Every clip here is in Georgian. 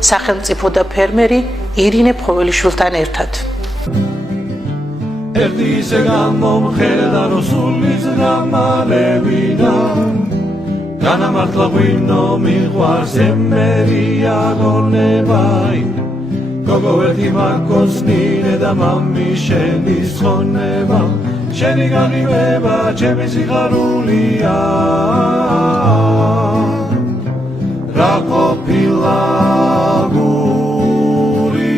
სახელმწიფო და ფერმერი ირინე ფოველიშვილთან ერთად. ერთი ისე გამომხედა როსულის გამალებინა განამართლა ღვინო მიყვარს ემერია გონებაი გოგო ერთი მაკოსნინე და მამი შენი ხონება შენი გაღიმება ჩემი სიხარულია რა ყოფილა გურია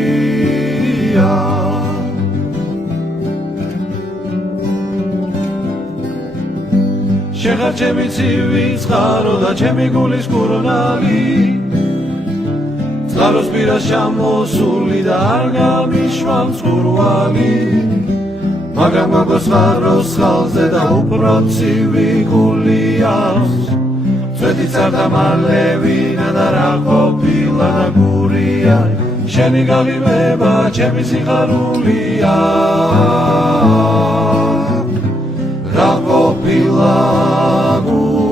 შეხარ ჩემი ცივი წყარო და ჩემი გულის კურნალი წყაროს პირას ჩამოსული და არ გამიშვამ წყურვალი მაგრამ გოგოს ხაროს ხალზე და უფრო ცივი გულია წვედი წარდა მალევინა და რა ყოფილა და გურია შენი გაღიმება ჩემი სიხარულია რა ყოფილა გურია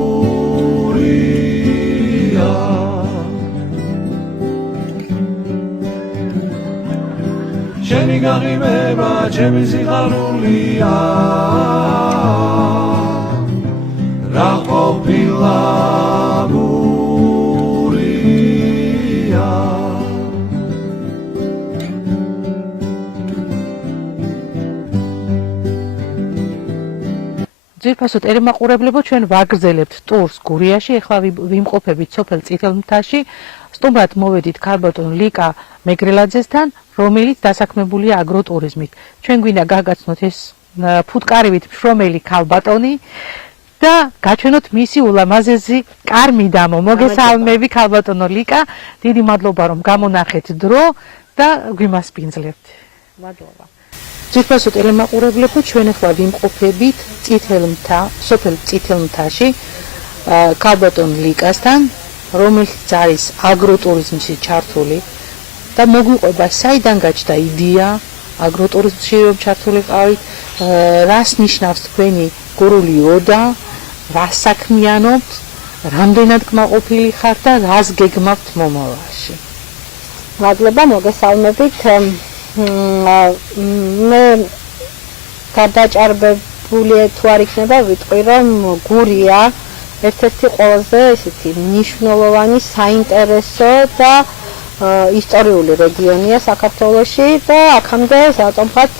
შენი გაღიმება ჩემი სიხარულია რა ყოფილა გურია ძირფასო ტელემაყურებლებო ჩვენ ვაგრძელებთ ტურს გურიაში ეხლა ვიმყოფებით სოფელ წითელმთაში სტუმრად მოვედით ქალბატონ ლიკა მეგრელაძესთან რომელიც დასაქმებულია აგროტურიზმით ჩვენ გვინდა გაგაცნოთ ეს ფუტკარივით მშრომელი ქალბატონი და გაჩვენოთ მისი ულამაზესი კარმიდამო მოგესალმები ქალბატონო ლიკა დიდი მადლობა რომ გამონახეთ დრო და გვიმასპინძლებთ მადლობა ძირფასო ტელემაყურებლებო ჩვენ ახლა ვიმყოფებით სოფელ წითელმთაში ქალბატონ ლიკასთან რომელიც არის აგროტურიზმში ჩართული და მოგვიყვება საიდან გაჩნდა იდეა აგროტურიზმში რომ ჩართულიყავით რას ნიშნავს თქვენი გურული ოდა რას საქმიანობთ რამდენად კმაყოფილი ხართ და რას გეგმავთ მომავალში მადლობა მოგესალმებით მე გადაჭარბებული თუ არ იქნება ვიტყვი რომ გურია ერთ-ერთი ყველაზე ესეთი მნიშვნელოვანი საინტერესო და ისტორიული რეგიონია საქართველოში და აქამდე საწამხაც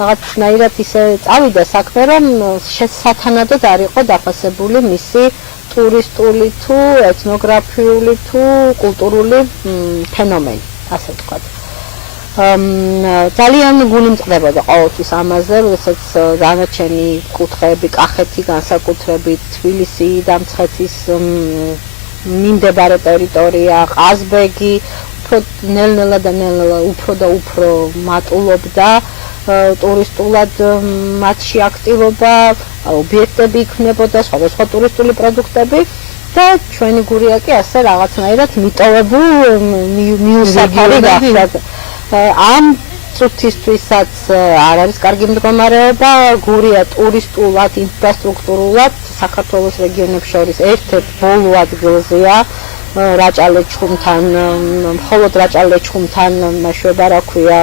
რაღაცნაირად ისე წავიდა საქმე რომ სათანადოდ არ იყო დაფასებული მისი ტურისტული თუ ეთნოგრაფიული თუ კულტურული ფენომენი ასე ვთქვათ ძალიან გული მწყდებოდა ყოველთვის ამაზე როდესაც დანარჩენი კუთხეები კახეთი განსაკუთრებით თბილისი და მცხეთის მიმდებარე ტერიტორია ყაზბეგი უფრო ნელ-ნელა და ნელ-ნელა უფრო და უფრო მატულობდა ტურისტულად მათში აქტივობა ობიექტები იქნებოდა სხვადასხვა ტურისტული პროდუქტები და ჩვენი გურია კი ასე რაღაცნაირად მიტოვებულ მიუსაფარი გახდა ამ წუთისთვისაც არ არის კარგი მდგომარეობა გურია ტურისტულად ინფრასტრუქტურულად საქართველოს რეგიონებს შორის ერთ-ერთ ბოლო ადგილზეა რაჭა-ლეჩხუმთან მხოლოდ რაჭა-ლეჩხუმთან მეშვება რა ქვია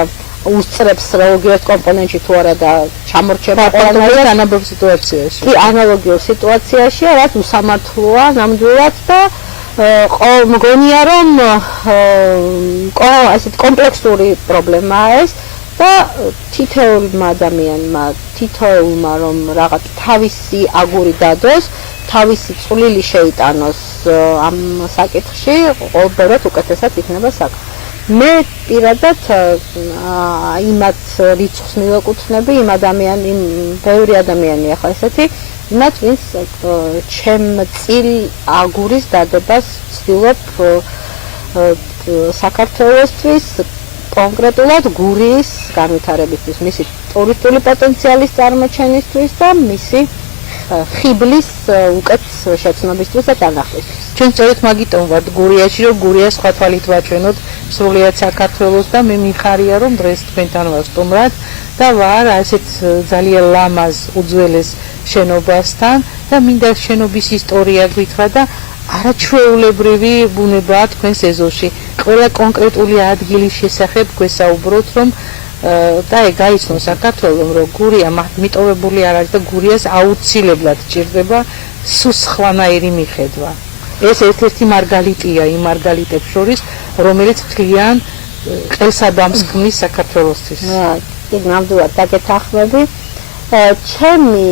უსწრებს ზოგიერთ კომპონენტში თუ არა და ჩამორჩება ყველანაირად ანალოგიურ სიტუაციაში კი ანალოგიურ სიტუაციაშია რაც უსამართლოა ნამდვილად და მგონია რომ ასეთ კომპლექსური პრობლემაა ეს და თითოეულმა ადამიანმა თითოეულმა რომ რაღაც თავისი აგური დადოს თავისი წვლილი შეიტანოს ამ საკითხში ყოველდღურად უკეთესად იქნება საქმე მე პირადად იმათ რიცხვს მივეკუთვნები იმ ბევრი ადამიანი ახლა ესეთი იმათ ვინც ჩემწილ აგურის დადებას ვცდილობ საქართველოსთვის კონკრეტულად გურიის განვითარებისთვის მისი ტურისტული პოტენციალის წარმოჩენისთვის და მისი ხიბლის უკეთ შეცნობისთვის და დანახვისთვის ჩვენ სწორედ მაგიტომ ვართ გურიაში რომ გურიას სხვა თვალით ვაჩვენოთ სრულიად საქართველოს და მე მიხარია რომ დღეს თქვენთან ვარ სტუმრად და ვარ ასეთ ძალიან ლამაზ უძველეს შენობასთან და მინდა შენობის ისტორია გითხრა და არაჩვეულებრივი ბუნებაა თქვენს ეზოში. ყველა კონკრეტული ადგილის შესახებ გვესაუბროთ, რომ და გაიცნო საქართველოს, რომ გურია მიტოვებული არ არის და გურიას აუცილებლად ჭირდება სხვანაირი მიხედვა. ეს ერთ-ერთი მარგალიტია იმ მარგალიტებს შორის, რომელიც მთლიან ყელსადამს ქმნის საქართველოსთვის. ნამდვილად დაგეთანხმები. ჩემი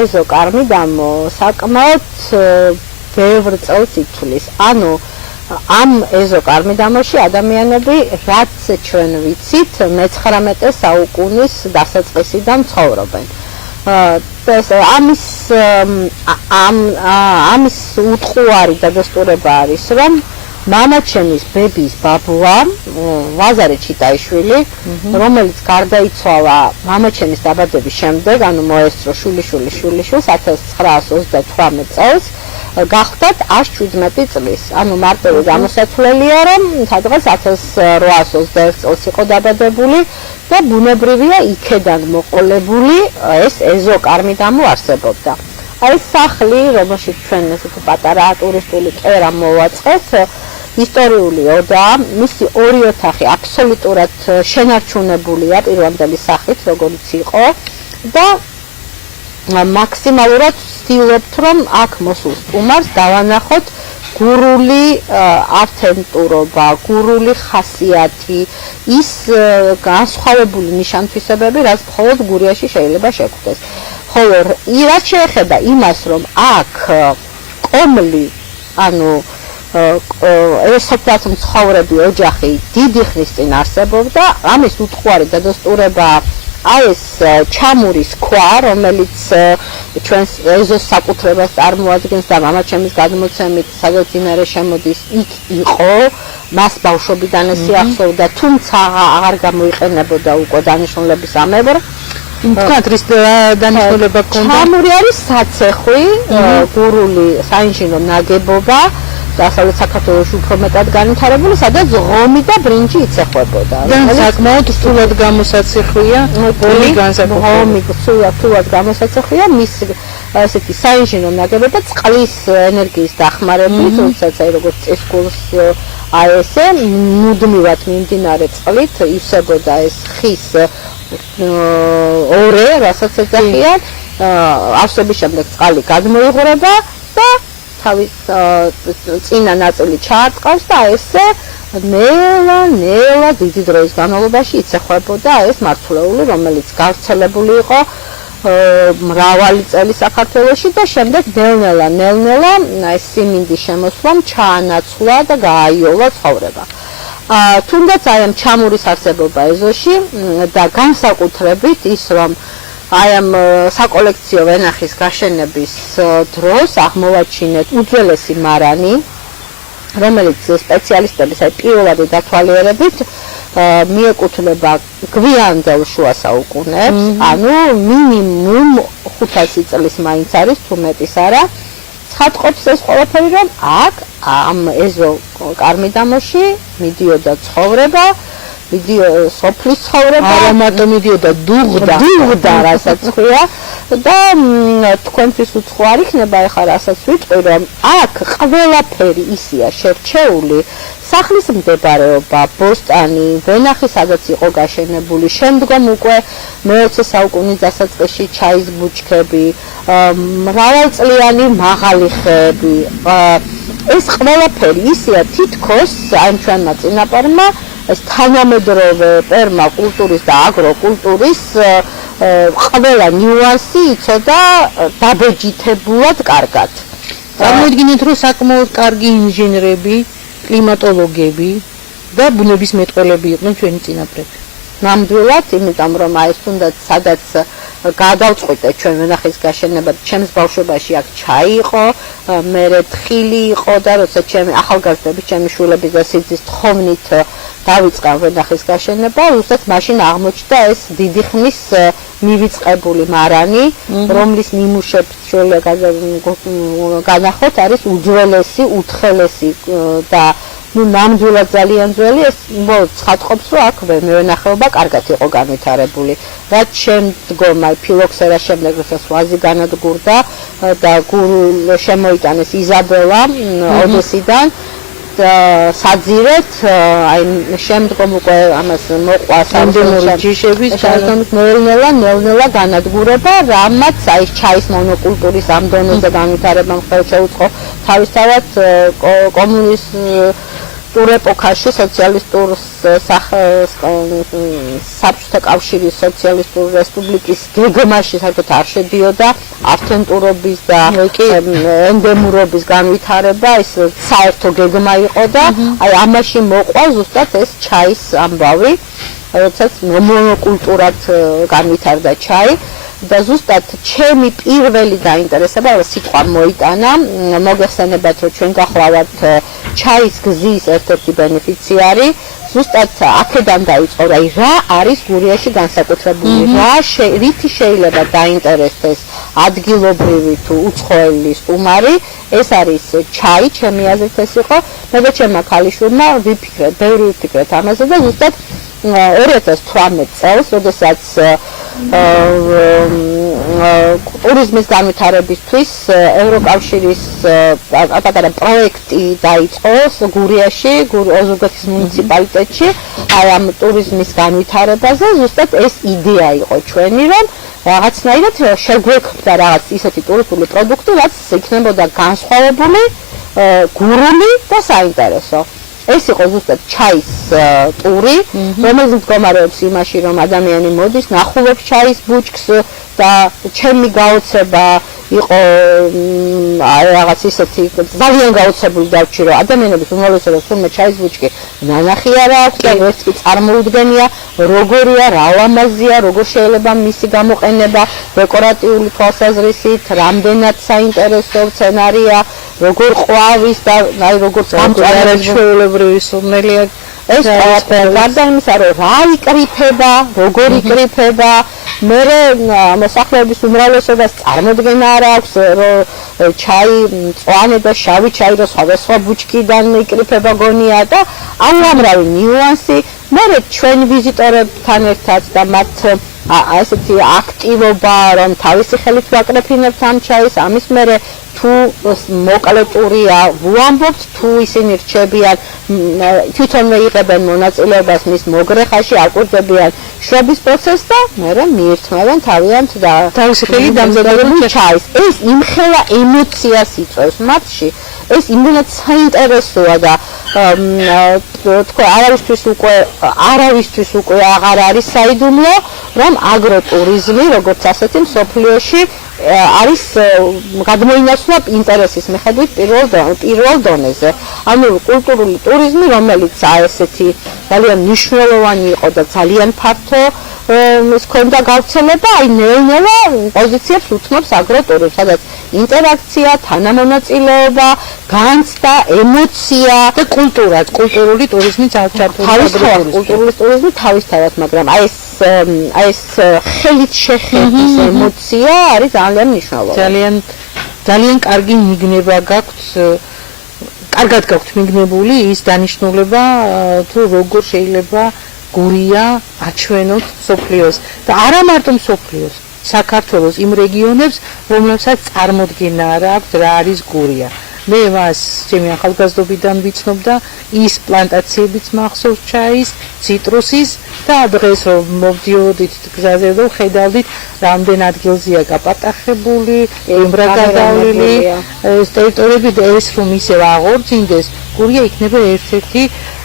ეზო კარმიდამო საკმაოდ ბევრ წელს ითვლის. ანუ ამ ეზო კარმიდამოში ადამიანები, რაც ჩვენ ვიცით, მე-19 საუკუნის დასაწყისიდან ცხოვრობენ. ამის უთხუარი დადასტურება არის, რომ მამაჩემის ბების ბაბუა ლაზარე ჩიტაიშვილი, რომელიც გარდაიცვალა მამაჩემის დაბადების შემდეგ, ანუ მოესწრო შვილიშვილის 1938 წელს, გახდათ 117 წლის. ანუ მარტივი გამოსათვლელია, რომ სადღაც 1821 წელს იყო დაბადებული და ბუნებრივია იქედან მოყოლებული ეს ეზო კარმიდამო არსებობდა. აი სახლი, რომელშიც ჩვენ ესეთი პატარა ტურისტული კერა მოვაწყეთ, ისტორიული ოდაა, მისი ორი ოთახი აბსოლუტურად შენარჩუნებულია პირვანდელი სახით, როგორც იყო და მაქსიმალურად ვცდილობთ, რომ აქ მოსულ სტუმარს დავანახოთ გურული ავთენტურობა, გურული ხასიათი, ის განსხვავებული ნიშან-თვისებები, რაც მხოლოდ გურიაში შეიძლება შეგვხვდეს. ხოლო რაც შეეხება იმას, რომ აქ კომლი, ანუ ესოთაც მცხოვრები ოჯახი დიდი ხნის წინ არსებობდა, ამის უთხუარი დადასტურება აი ეს ჩამურის ქვა, რომელიც ჩვენს ეზოს საკუთრებას წარმოადგენს და მამაჩემის გადმოცემით, სადაც იმერე შემოდის, იქ იყო, მას ბავშვობიდან ეს ახსოვდა, თუმცა აღარ გამოიყენებოდა უკვე დანიშნულების ამებრ. თქვათ რის დანიშნულება ჰქონდა? ჩამური არის საცეხვი, გურული საინჟინრო ნაგებობა, დასავლეთ საქართველოში უფრო მეტად განვითარებული, სადაც ღომი და ბრინჯი იცეხვებოდა. და საკმაოდ რთულად გამოსაცეხვია, ღომი განსაკუთრებით. ღომი რთულად გამოსაცეხვია, მის ესეთი საინჟინრო ნაგებობა წყლის ენერგიის დახმარებით, თუმცაც აი როგორც წისქვილს აი ესე მუდმივად მიმდინარე წყლით ივსებოდა ეს ხის ორე, რასაც ეძახიან, არსების შემდეგ წყალი გადმოიღვრება და თავის წინა ნაწილი ჩაარტყავს და ესე ნელა დიდი დროის განმავლობაში იცეხვებოდა ეს მარცვლეული, რომელიც გავრცელებული იყო მრავალი წელი საქართველოში და შემდეგ ნელ-ნელა ეს სიმინდის შემოსვლამ ჩაანაცვლა და გააიოლა ცხოვრება. თუნდაც აი ამ ჩამურის არსებობა ეზოში და განსაკუთრებით ის, რომ აი ამ საკოლექციო ვენახის გაშენების დროს აღმოვაჩინეთ უძველესი მარანი, რომელიც სპეციალისტების აი პირველადი დათვალიერებით მიეკუთვნება გვიანდელ შუა საუკუნეებს, ანუ მინიმუმ 500 წლის მაინც არის, თუ მეტის არა. ცხადყოფს ეს ყველაფერი, რომ აქ ამ ეზო კარმიდამოში მიდიოდა ცხოვრება, სოფლის ცხოვრება, არამარტო მიდიოდა დუღდა, რასაც ხვია და თქვენთვის უცხო არ იქნება ახლა რასაც ვიტყვი, რომ აქ ყველაფერი ისია შერჩეული, სახლის მდებარეობა, ბოსტანი, ვენახი სადაც იყო გაშენებული, შემდგომ უკვე მე-20 საუკუნის დასაწყისში ჩაის ბუჩქები, მრავალწლიანი მაღალი ხეები, ეს ყველაფერი ისია თითქოს აი ჩვენმა წინაპარმა ეს თანამედროვე პერმაკულტურის და აგროკულტურის ყველა ნიუანსი იცოდა დაბეჯითებულად კარგად. წარმოიდგინეთ, რომ საკმაოდ კარგი ინჟინრები, კლიმატოლოგები და ბუნებისმეტყველები იყვნენ ჩვენი წინაპრები. ნამდვილად, იმიტომ რომ აი ეს თუნდაც სადაც გადავწყვიტე ჩვენ ვენახის გაშენება, ჩემს ბავშვობაში აქ ჩაი იყო, მერე თხილი იყო და როცა ჩემი ახალგაზრდები, ჩემი შვილები და სიძის თხოვნით დავიწყა ვენახის გაშენება, უბრალოდ მაშინ აღმოჩნდა ეს დიდი ხნის მივიწყებული მარანი, რომლის ნიმუშებს შეიძლება განახოთ, არის უძველესი, უთხელესი და ნამდვილად ძალიან ძველი, ეს ცხადყოფს, რომ აქ მევენახეობა კარგად იყო განვითარებული. რაც შემდგომ აი ფილოქსერას შემდეგ, როდესაც ვაზი განადგურდა, და გურულ შემოიტანეს იზაბელა ოდესიდან საძირეთ აი შემდგომ უკვე ამას მოყვა ამდენური ჯიშების ნელ-ნელა განადგურება, რამაც აი ჩაის მონოკულტურის ამ დონეზე განვითარებამ ხელ შეუწყო თავისთავად კომუნისტურ ეპოქაში სოციალისტურ საბჭოთა კავშირის სოციალისტური რესპუბლიკის გეგმაში საერთოდ არ შედიოდა ავთენტურობის და ენდემურობის განვითარება, ეს საერთო გეგმა იყო და აი ამაში მოყვა ზუსტად ეს ჩაის ამბავი, როდესაც მონოკულტურად განვითარდა ჩაი და ზუსტად ჩემი პირველი დაინტერესება სიტყვა მოიტანა, მოგეხსენებათ რომ ჩვენ გახლავართ ჩაის გზის ერთ-ერთი ბენეფიციარი, ზუსტად აქედან დაიწყო, რა არის გურიაში განსაკუთრებული, რითი შეიძლება დაინტერესდეს ადგილობრივი თუ უცხოელი სტუმარი, ეს არის ჩაი, ჩემი აზრით ეს იყო, მე და ჩემმა ქალიშვილმა ბევრი ვიფიქრეთ ამაზე და ზუსტად 2018 წელს, როდესაც ტურიზმის განვითარებისთვის ევროკავშირის პატარა პროექტი დაიწყო გურიაში, ოზურგეთის მუნიციპალიტეტში, აი ამ ტურიზმის განვითარებაზე, ზუსტად ეს იდეა იყო ჩვენი, რომ რაღაცნაირად შეგვექმნა რაღაც ისეთი ტურისტული პროდუქტი, რაც იქნებოდა განსხვავებული, გურული და საინტერესო. ეს იყო ზუსტად ჩაის ტური, რომელიც მდგომარეობს იმაში, რომ ადამიანი მოდის, ნახულობს ჩაის ბუჩქს და ჩემი გაოცება იყო რაღაც ისეთი ძალიან გაოცებული დავჭი, რომ ადამიანების უმრავლესობას თურმე ჩაის ბუჩქი ნანახი არ აქვს და ეს კი წარმოუდგენია, როგორია, რა ლამაზია, როგორ შეიძლება მისი გამოყენება დეკორატიული თვალსაზრისით, რამდენად საინტერესო სცენარია, როგორ ყვავის და აი როგორ ჩვეულებრივი სურნელია ეს გარდა იმისა, რომ რა იკრიფება, როგორ იკრიფება, მე მოსახლეობის უმრავლესობას წარმოდგენა არ აქვს, რომ ჩაი, მწვანე და შავი ჩაი და სხვადასხვა ბუჩქიდან იკრიფება გონია და ამრავი ნიუანსი, მე ჩვენ ვიზიტორებთან ერთად და მათ ასეთი აქტივობა, რომ თავისი ხელით ვაკრეფინებთ ამ ჩაის, ამის მერე თუ მოკლე ტურია ვუამბობთ, თუ ისინი რჩებიან თვითონვე იღებენ მონაწილეობას მის მოგრეხაში, აკვირდებიან შრობის პროცესს და მერე მიირთმევენ თავიანთ და თავისი ხელით დამზადებული ჩაის. ეს იმხელა ემოციას იწვევს მათში, ეს იმდენად საინტერესოა და თქვა არავისთვის უკვე აღარ არის საიდუმლო, რომ აგროტურიზმი, როგორც ასეთი მსოფლიოში არის გადმოინაცვლა ინტერესის მიხედვით პირველ დონეზე. ანუ კულტურული ტურიზმი, რომელიც ესეთი ძალიან მნიშვნელოვანი იყო და ძალიან ფართო ის ქონდა გავრცელება, აი ნელ-ნელა პოზიციებს უთმობს აგროტურიზმს, სადაც ინტერაქცია, თანამონაწილეობა, განცდა, ემოცია და კულტურული ტურიზმი თავისთავად კულტურული ტურიზმი თავისთავად, მაგრამ აი ეს ხელით შეხედის ემოცია არის ძალიან მნიშვნელოვანი. ძალიან კარგი მიგნება გაქვთ, კარგად გაქვთ მიგნებული ის დანიშნულება, თუ როგორ შეიძლება გურია აჩვენოთ მსოფლიოს და არა მარტო მსოფლიოს, საქართველოს იმ რეგიონებს, რომლებსაც წარმოდგენა არ აქვს რა არის გურია. მე მას ჩემი ახალგაზრდობიდან ვიცნობ და ის პლანტაციებიც მახსოვს ჩაის, ციტრუსის და დღეს რომ მოვდიოდით გზაზე და ხედავდით რამდენ ადგილზეა გაპატახებული, ემბრა გადავლილი ეს ტერიტორიები და ეს რომ ისევ აღორძინდეს, გურია იქნება ერთ-ერთი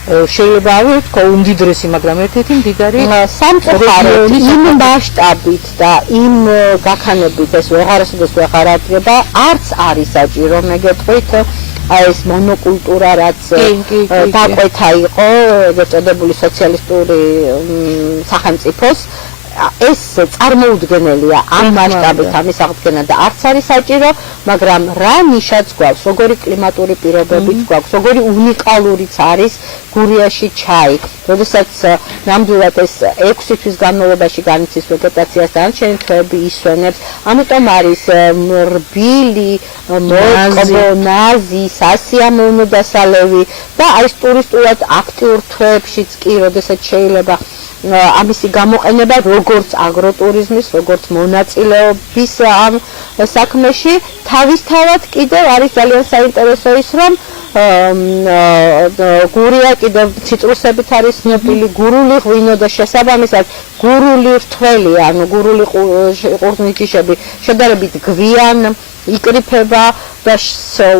შეიძლება არ ვთქვა უმდიდრესი, მაგრამ ერთ-ერთი მდიდარი სამწუხაროდ იმ მასშტაბით და იმ გაქანებით ეს ვეღარასოდეს ვეღარ ადგება, არც არის საჭირო მე გეტყვით აი ეს მონოკულტურა, რაც დაყვეთა იყო ეგრეთ წოდებული სოციალისტური სახელმწიფოს, ეს წარმოუდგენელია ამ მასშტაბით ამის აღდგენა და არც არის საჭირო, მაგრამ რა ნიშაც გვაქვს, როგორი კლიმატური პირობებიც გვაქვს, როგორი უნიკალურიც არის გურიაში ჩაი, როდესაც ნამდვილად ეს 6 თვის განმავლობაში განიცდის ვეგეტაციას და არჩენი თვეები ისვენებს, ამიტომ არის რბილი, მოწყობო, ნაზი, სასიამოვნო დასალევი და არის ტურისტულად აქტიურ თვეებშიც კი, როდესაც შეიძლება ამისი გამოყენება როგორც აგროტურიზმის, როგორც მონაწილეობის ამ საქმეში, თავისთავად კიდევ არის ძალიან საინტერესო ის, რომ გურია კიდევ ციტრუსებით არის ცნობილი, გურული ღვინო და შესაბამისად გურული რთველი, ანუ გურული ყურძნის შედარებით გვიან იკრიფება და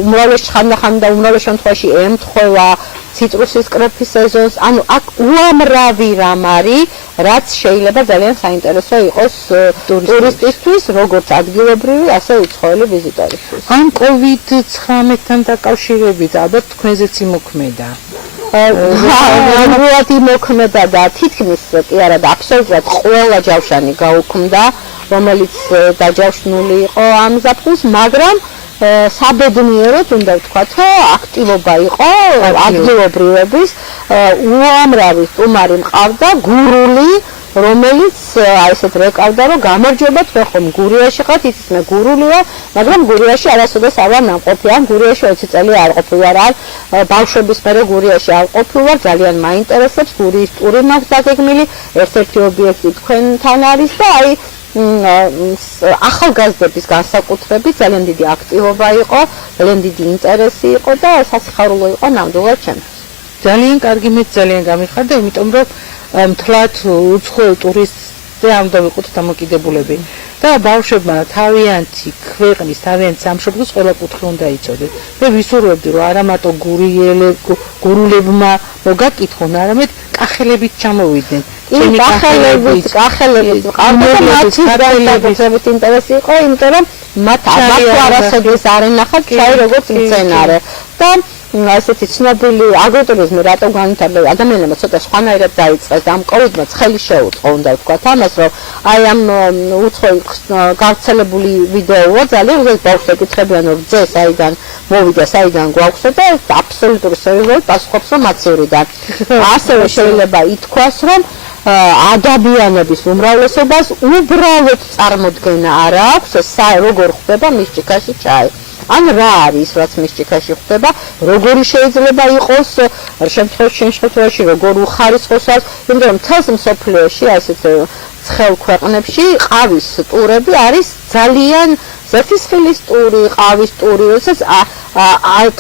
უმრავლეს ხანდახან და უმრავლეს შემთხვევაში ემთხვევა ციტრუსის კრეფის სეზონს, ანუ აქ უამრავი რამ არის, რაც შეიძლება ძალიან საინტერესო იყოს ტურისტისთვის, როგორც ადგილობრივი, ასე უცხოელი ვიზიტორისთვის. ამ COVID-19-თან დაკავშირებით ალბათ თქვენზეც იმოქმედა. ნამდვილად იმოქმედა და თითქმის კი არა და აბსოლუტურად ყველა ჯავშანი გაუქმდა, რომელიც დაჯავშნული იყო ამ ზაფხულს, მაგრამ საბედნიეროდ უნდა ვთქვათ, აქტივობა იყო ადგილობრივების, უამრავი სტუმარი მყავდა, გურული, რომელიც ესეთ რეკავდა, რომ გამარჯობა თქვენ ხომ გურიაში ხართ, იცით მე გურული ვარ, მაგრამ გურიაში არასოდეს არ ვარ ნამყოფი, ან გურიაში 20 წელი არ ყოფილი ვარ, ან ბავშვების მერე გურიაში არ ყოფილი ვარ, ძალიან მაინტერესებს გურიის ტური მაქვს დაგეგმილი, ერთ-ერთი ობიექტი თქვენთან არის და აი ახალგაზრდების განსაკუთრებით ძალიან დიდი აქტივობა იყო, ძალიან დიდი ინტერესი იყო და სასიხარულო იყო ნამდვილად ჩემთვის. ძალიან კარგი, მეც ძალიან გამიხარდა, იმიტომ რომ მთლად უცხოელ ტურისტზე არ უნდა ვიყოთ დამოკიდებულები და ბავშვებმა თავიანთი ქვეყნის, თავიანთი სამშობლოს ყველა კუთხე უნდა იცოდეთ. მე ვისურვებდი, რომ არა მარტო გურულებმა მოგაკითხონ, არამედ კახელებიც ჩამოვიდნენ. კახელებით მათი ინტერესი იყო, იმიტომ რომ მათ არასოდეს არ ენახათ ჩაი როგორც მცენარე და ასეთი ცნობილი აგროტურიზმი რატო განვითარდა ადამიანებმა ცოტა სხვანაირად დაიწყეს და ამ COVID-მა ხელი შეუწყო, უნდა ვთქვათ ამას, რომ აი ამ უცხოელი გავრცელებული ვიდეოა ძალიან უზეს ბავშვებს ეკითხებიან, რომ ძე საიდან მოვიდა, საიდან გვაქვს და აბსოლუტურად სერიოზულად პასუხობს, რომ მაცივრიდან. ასევე შეიძლება ითქვას, რომ ადამიანების უმრავლესობას უბრალოდ წარმოდგენა არ აქვს, როგორ ხდება მის ჭიქაში ჩაი. ან რა არის, რაც მის ჭიქაში ხდება, როგორი შეიძლება იყოს შემთხვევაში, როგორ უხარისხოს არის, იმიტომ რომ მთელს მსოფლიოში, ასეთ ცხელ ქვეყნებში ყავის ტურები არის ძალიან ზეთისხილის ტური, ყავის ტური, როდესაც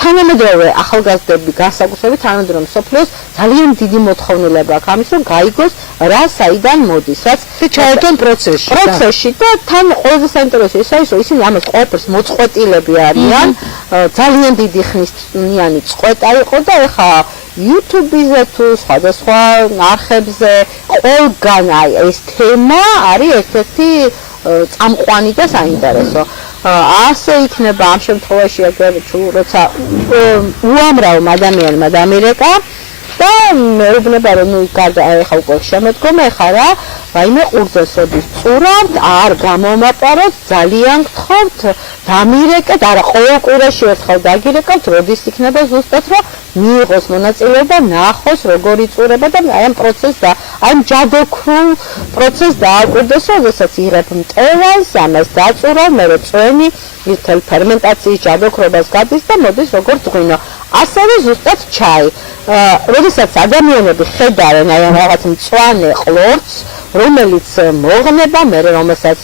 თანამედროვე ახალგაზრდები განსაკუთრებით თანამედროვე მსოფლიოს ძალიან დიდი მოთხოვნილება აქვს ამის, რომ გაიგოს რა საიდან მოდის, რაც ჩაერთონ პროცესში და თან ყველაზე საინტერესო ის არის, რომ ისინი ამას ყველაფერს მოწყვეტილები არიან, ძალიან დიდი ხნისიანი წყვეტა იყო და ეხა YouTube-ზე თუ სხვადასხვა არხებზე ყველგან აი ეს თემა არის ერთ-ერთი წამყვანი და საინტერესო. ასე იქნება ამ შემთხვევაში, როცა უამრავ ადამიანმა დამირეკა და მეუბნება, რომ ეხა უკვე შემოდგომა, ეხა რა, რაიმე ყურძნსების წურავთ, არ გამომაპაროთ, ძალიან გთხოვთ, დამირეკეთ, არა ყოველ კვირაში ერთხელ დაგირეკავთ, როდის იქნება ზუსტად, რომ მიიღოს მონაწილეობა, ნახოს როგორი წურება და აი ამ პროცესს და აი ამ ჯადოქრულ პროცესს დააკვირდეს, როდესაც იღებ მტევანს, ამას დაწურავ, მერე წვენი, მთელ ფერმენტაციის ჯადოქრობას გადის და მოდის როგორც ღვინო. ასევე ზუსტად ჩაი. როდესაც ადამიანები ხედავენ აი ამ რაღაც მწვანე ყლორტს, რომელიც მოღნება, მერე რომელსაც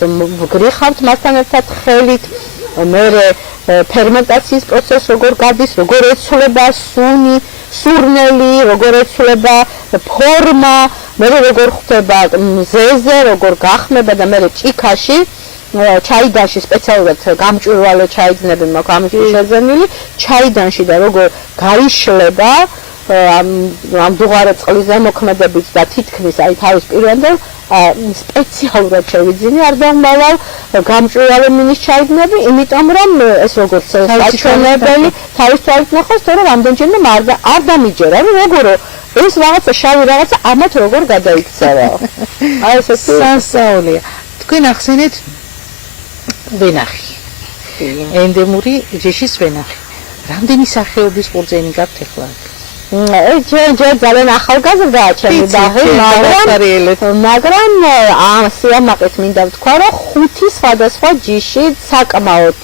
გრიხავთ მასთან ერთად ხელით, მერე ფერმენტაციის პროცესი როგორ გადის, როგორ ეცვლება სუნი, სურნელი, როგორ ეცვლება ფორმა, მერე როგორ ხდება მზეზე, როგორ გახმება და მერე ჭიქაში, ჩაიდანში სპეციალურად გამჭვირვალე ჩაიძნები მაქვს ამის შეძენილი, ჩაიდანში და როგორ გაიშლება ამ დუღარე წყლის ზემოქმედებით და თითქმის აი თავის პირვანდელ სპეციალურად შევიძინე, არ დავმალავ გამჭვირვალე მინის ჩაიძნები, იმიტომ რომ ეს როგორც საჩვენებელი თავის თვალით ნახოს, თორემ ამდენჯერმე არ დამიჯერა, რომ როგორ ეს რაღაცა შავი რაღაცა ამათ როგორ გადაიქცევა. აი ესეთი სასწაულია. თქვენ ახსენეთ ვენახი. ენდემური ჯიშის ვენახი. რამდენი სახეობის ყურძენი გაქვთ ახლა? ჯერ ძალიან ახალგაზრდაა ჩემი ბაღი, მაგრამ ამ სიამაყით მინდა ვთქვა, რომ 5 სხვადასხვა ჯიში საკმაოდ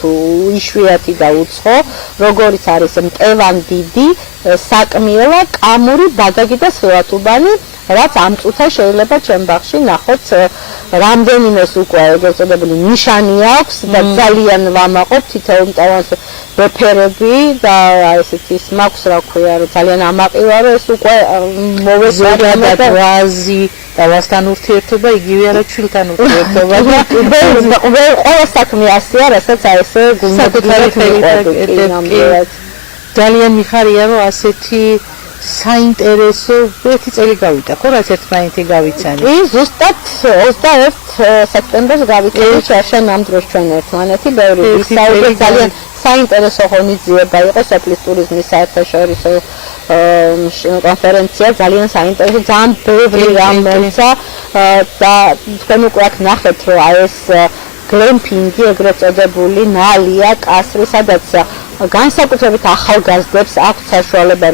იშვიათი და უცხო, როგორიც არის მტევან დიდი, საკმიელა, კამური, ბადაგი და სხილათუბანი, რაც ამ წუთას შეიძლება ჩემ ბაღში ნახოთ რამდენიმეს უკვე ეგრეთ წოდებული ნიშანი აქვს და ძალიან ვამაყობ თითოეულ მტევანს რეფერები და ესეთი მაქვს რა ქვია რომ ძალიან ამაყივარო ეს უკვე მოვესწრებოდა და ვაზი და ვასთან ურთიერთობა იგივე არა ჩვილთან ურთიერთობა და ყველა საქმე ასეა რასაც ესე გულმოდგინედ ძალიან მიხარია რომ ასეთი საინტერესო ერთი წელი გავიდა ხო რაც ერთმანეთი გავიცანი ზუსტად 21 სექტემბერს გავიცანი შენ ამ დროს ჩვენ ერთმანეთი ბევრი ისაუბრეთ ძალიან საინტერესო ღონისძიება იყო სოფლის ტურიზმის საერთაშორისო კონფერენცია ძალიან საინტერესო ძალიან ბევრი რამ მომცა და თქვენ უკვე აქ ნახეთ რომ ეს გლემპინგი ეგრეთ წოდებული ნალია კასრი სადაც განსაკუთრებით ახალგაზრდებს აქვს საშუალება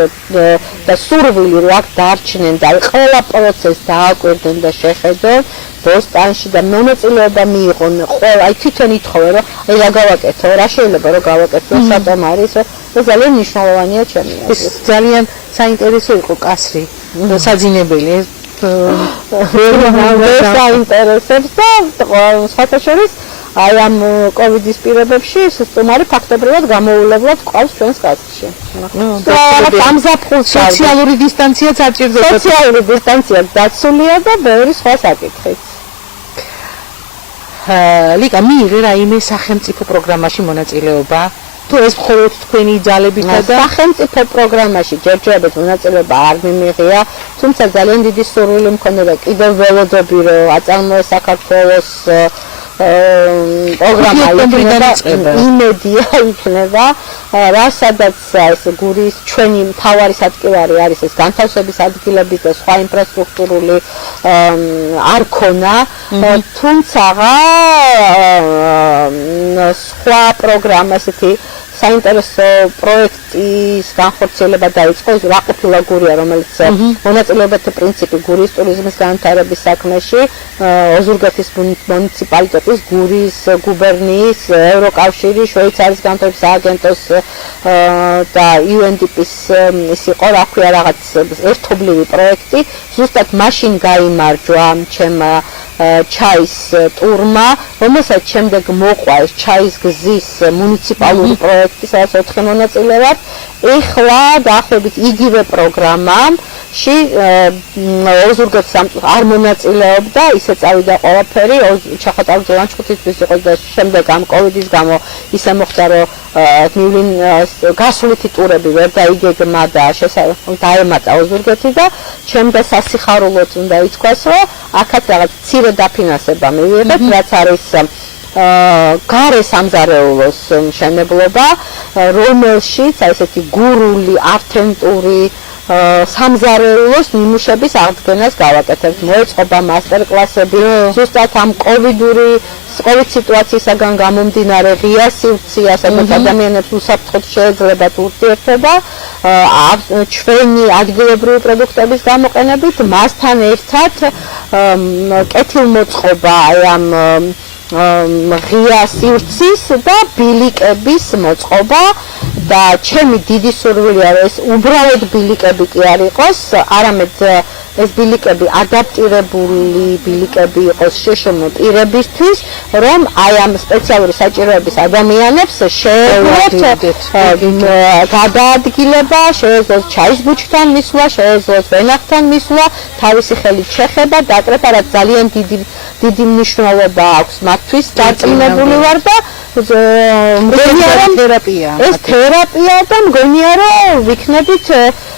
და სურვილი რომ აქ დარჩნენ და ყველა პროცესს დააკვირდნენ და შეხედონ ბოსტანში და მონაწილეობა მიიღონ ყველა აი თვითონ ითხოვე რომ აი რა გავაკეთო რა შეიძლება რომ გავაკეთო სატომ არის ეს ძალიან მნიშვნელოვანია ჩემი აზრით ეს ძალიან საინტერესო იყო კასრი საძინებელი საინტერესებს და სხვათა შორის აი ამ კოვიდის პირობებში სტუმარი ფაქტობრივად გამოულებლად ყავს ჩვენს კასრში. სოციალური დისტანციაც აჭირდება. სოციალური დისტანცია დაცულია და ბევრი სხვა საკითხიც. ლიკა მიიღე რაიმე სახელმწიფო პროგრამაში მონაწილეობა? თუ ეს მხოლოდ თქვენი ძალებითა და სახელმწიფო პროგრამაში ჯერჯერობით მონაწილეობა არ მიმიღია, თუმცა ძალიან დიდი სურვილი მქონდა და კიდევ ველოდები რომ აწარმოე საქართველოს პროგრამა იმედია იქნება რასაც ეს გურის ჩვენი მთავარი სადგილარი არის ეს განთავსების ადგილები და სხვა ინფრასტრუქტურული არ ქონა თუმცა სხვა პროგრამა ესეთი საინტერესო პროექტის განხორციელება დაიწყო რა ყოფილა გურია რომელიც მონაწილეობათა პრინციპი გურის ტურიზმის განვითარების საქმეში ოზურგეთის მუნიციპალიტეტის გურის გუბერნიის ევროკავშირის შვეიცარიის განვითარების სააგენტოს და UNDP-ის ის იყო რა ქვია რაღაც ერთობლივი პროექტი ზუსტად მაშინ გაიმარჯვა ჩემ ჩაის ტურმა, რომელსაც შემდეგ მოყვა ეს ჩაის გზის მუნიციპალური პროექტი, სადაც 4 მონაწილე ვართ. ეხლა დაახლოებით იგივე პროგრამაში ოზურგეთის არ მონაწილეობდა, ისე წავიდა ყველაფერი, ჩახატავ ჯანჩხუთისთვის იყო და შემდეგ ამ კოვიდის გამო ისე მოხდა, რომ გასვლითი ტურები ვერ დაიგეგმა და დაემატა ოზურგეთი და ჩემდა სასიხარულოდ უნდა ითქვას, რომ აქაც რაღაც მცირე დაფინანსება მივიღეთ, რაც არის გარე სამზარეულოს მშენებლობა, რომელშიც ესეთი გურული, ავთენტური სამზარეულოს ნიმუშების აღდგენას გავაკეთებთ. მოეწყობა მასტერკლასები, ზუსტად ამ COVID სიტუაციისაგან გამომდინარე ღია სივრცეა, სადაც ადამიანებს უსაფრთხოდ შეეძლებათ ურთიერთობა, ჩვენი ადგილობრივი პროდუქტების გამოყენებით, მასთან ერთად კეთილმოწყობა ამ ღია სივრცის და ბილიკების მოწყობა და ჩემი დიდი სურვილია რომ ეს უბრალოდ ბილიკები კი არ იყოს, არამედ ეს ბილიკები ადაპტირებული ბილიკები იყოს შეშმო პირებისთვის, რომ აი ამ სპეციალური საჭიროების ადამიანებს შეეძლოთ გადაადგილება, შეეძლოთ ჩაის ბუჩქთან მისვლა, შეეძლოთ ვენახთან მისვლა, თავისი ხელით შეხება, დაკრეფა, რაც ძალიან დიდი მნიშვნელობა აქვს მათთვის, დარწმუნებული ვარ და მგონია რომ ეს თერაპია და მგონია რომ ვიქნებით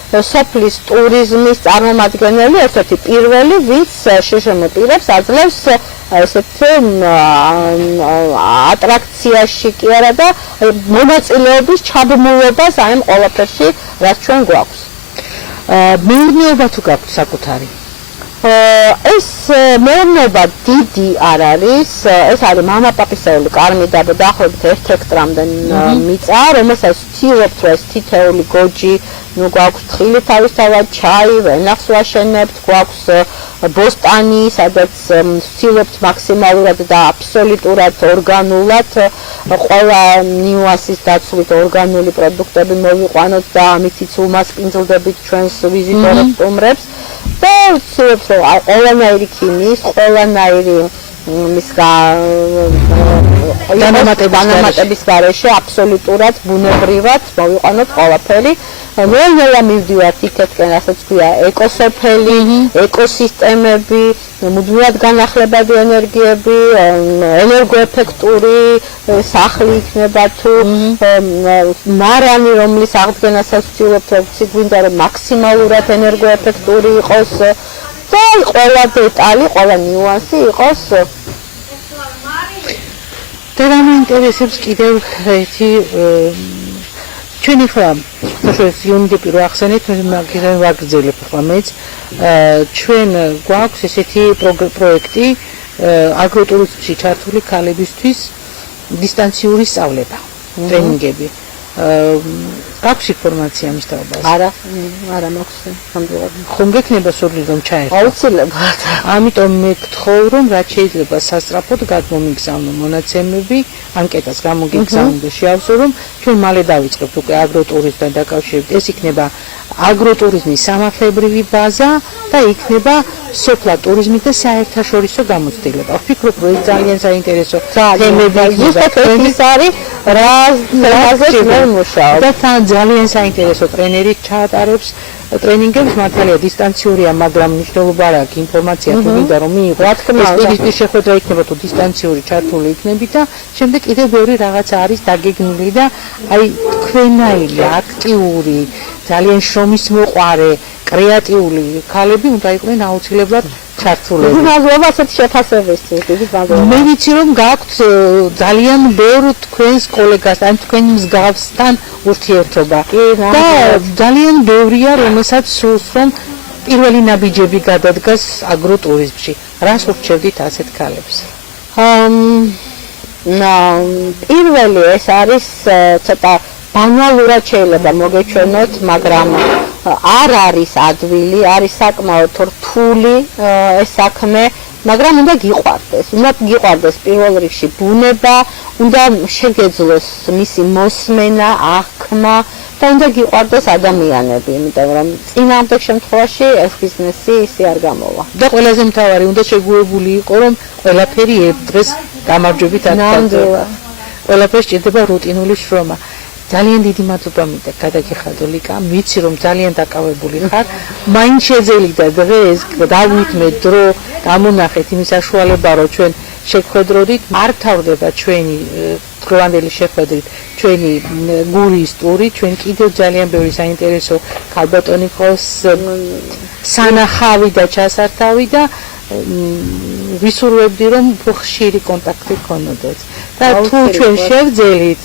სოფლის ტურიზმის წარმომადგენელი, ერთ-ერთი პირველი, ვინც შეშმო პირებს აძლევს ესეთ ატრაქციაში კი არა და მონაწილეობის ჩაბმულობას აი ამ ყველაფერში, რაც ჩვენ გვაქვს. მეურნეობა თუ გაქვთ საკუთარი? ეს მეურნეობა დიდი არ არის, ეს არის მამაპაპისეული კარმიდა და დაახლოებით 1 ჰექტრამდე მიწა, რომელსაც ვცდილობთ, რომ ეს თითეული გოჯი, გვაქვს თხილი თავისთავად, ჩაი, ვენახს ვაშენებთ, გვაქვს ბოსტანი, სადაც ვცდილობთ მაქსიმალურად და აბსოლუტურად ორგანულად ყველა ნიუანსის დაცვით ორგანული პროდუქტები მოვიყვანოთ და ამითიც უმასპინძლდებით ჩვენს ვიზიტორებს სტუმრებს და ვცდილობ რომ ყველანაირი ქიმიის, ყველანაირი მის დანამატების გარეშე აბსოლუტურად ბუნებრივად მოვიყვანოთ ყველაფერი. ნელ-ნელა მივდივართ იქეთკენ, რასაც ქვია ეკოსოფელი, ეკოსისტემები, მუდმივად განახლებადი ენერგიები, ენერგოეფექტური სახლი იქნება თუ მარანი, რომლის აღდგენასაც ვცდილობთ, რომ გვინდა რომ მაქსიმალურად ენერგოეფექტური იყოს და ყველა დეტალი, ყველა ნიუანსი იყოს. და მაინტერესებს კიდევ ერთი ჩვენი ხა საერთოდ იუნდიპი რო ახსენეთ, მაგიდან ვაგრძელებ ხა მეც ჩვენ გვაქვს ესეთი პროექტი აგროტურიზმში ჩართული ქალებისთვის დისტანციური სწავლება, ტრენინგები. გაქვს ინფორმაცია მის თაობაზე? არა მაქვს ნამდვილად. ხომ გექნება სურვილი რომ ჩაერთო? აუცილებლად. ამიტომ მე გთხოვ რომ რაც შეიძლება სასწრაფოდ გადმომიგზავნო მონაცემები, ანკეტას გამოგიგზავნო და შეავსო რომ ჩვენ მალე დავიწყებთ უკვე აგროტურიზმთან დაკავშირებით. ეს იქნება აგროტურიზმის სამართლებრივი ბაზა და იქნება სოფლა ტურიზმის და საერთაშორისო გამოცდილება. ვფიქრობ რომ ეს ძალიან საინტერესო თემები ის არის რაზეც მე მუშაობ. და თან ძალიან საინტერესო ტრენერი ჩაატარებს ტრენინგებს, მართალია დისტანციურია, მაგრამ მნიშვნელობა არ აქვს ინფორმაცია თუ მინდა რომ მიიღო. რა თქმა უნდა, ეს შეხვედრა იქნება თუ დისტანციური ჩართული იქნები და შემდეგ კიდევ ბევრი რაღაცა არის დაგეგმილი და აი თქვენაირი აქტიური, ძალიან შრომის მოყვარე, კრეატიული ქალები უნდა იყვნენ აუცილებლად ჩართულები. მადლობა ასეთ შეფასებისთვის, დიდი მადლობა. მე ვიცი რომ გაქვთ ძალიან ბევრ თქვენს კოლეგასთან, თქვენი მსგავსთან ურთიერთობა. და ძალიან ბევრია რომელსაც სურს რომ პირველი ნაბიჯები გადადგას აგროტურიზმში. რას ურჩევდით ასეთ ქალებს? პირველი ეს არის ცოტა ბანალურად შეიძლება მოგეჩვენოთ, მაგრამ არ არის ადვილი, არის საკმაოდ რთული ეს საქმე, მაგრამ უნდა გიყვარდეს. უნდა გიყვარდეს პირველ რიგში ბუნება, უნდა შეგეძლოს მისი მოსმენა, აღქმა და უნდა გიყვარდეს ადამიანები, იმიტომ რომ წინააღმდეგ შემთხვევაში ეს ბიზნესი ისე არ გამოვა. და ყველაზე მთავარი უნდა შეგუებული იყო რომ ყველაფერი დღეს გამარჯვებით აკეთებდა. ყველაფერს ჭირდება რუტინული შრომა. ძალიან დიდი მადლობა მინდა გადაგიხადო ლიკა, ვიცი რომ ძალიან დაკავებული ხარ. მაინც შეძელიდა დღეს დავვითმეთ დრო, გამონახეთ იმის საშუალება რომ ჩვენ შეხვედროდით, მართავდება ჩვენი დღევანდელი შეხვედრით, ჩვენი გურიის ტური, ჩვენ კიდევ ძალიან ბევრი საინტერესო ქალბატონი ყავს სანახავი და ჩასართავი და ვისურვებდი რომ ხშირი კონტაქტი გქონოდეთ. და თუ ჩვენ შევძელით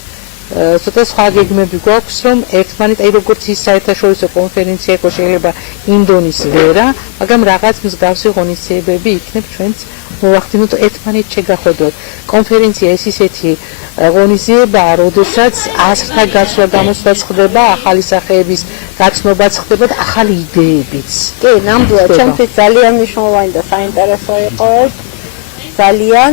ცოტა სხვა გეგმები გვაქვს რომ ერთმანეთ აი როგორც ის საერთაშორისო კონფერენცია იყო შეიძლება ინდონის ვერა, მაგრამ რაღაც მსგავსი ღონისძიებები იქნებ ჩვენც მოვახდინოთ ერთმანეთ შეგახვედროთ. კონფერენცია ეს ისეთი ღონისძიებაა, როდესაც ასრთა გაცვლა გამოსვლაც ხდება, ახალი სახეების გაცნობაც ხდება და ახალი იდეებიც. კი, ნამდვილად ჩემთვის ძალიან მნიშვნელოვანი და საინტერესო იყო ეს. ძალიან